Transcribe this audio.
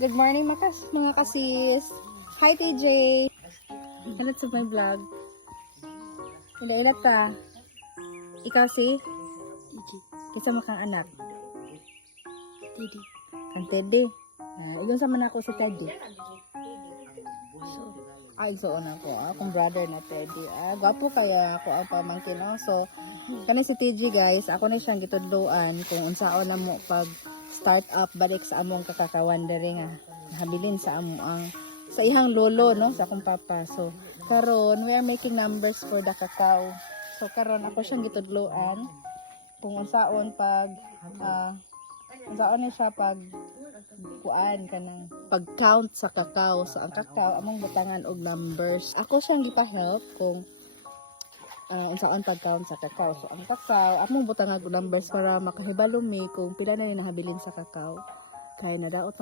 Good morning mga kasis. Hi TJ. Halat sa my vlog. Ilat ka. Ikaw si? Titi. Kita mo kang anak. Titi. Kang Teddy. Iyon sa man ako si Teddy. So, Igsoon ako. Akong brother na Teddy. Gwapo kaya ako ang pamangkin. So, kani si TJ guys. Ako na siyang gitudloan kung unsaon na mo pag start up balik sa among kakakawandering habilin sa among ang sa ihang lolo no sa akong papa. So karon we are making numbers for the cacao. So karon ako siyang gitudloan kung unsaon pag unsaon ni siya pag kuan kanang pag-count sa cacao. So ang cacao among butangan og numbers. Ako siyang gipa-help kung unsaon pag-count sa cacao. So ang cacao among butangan og numbers para makahibalo mi kung pila na ni nahabilin sa cacao. Kaya nadaot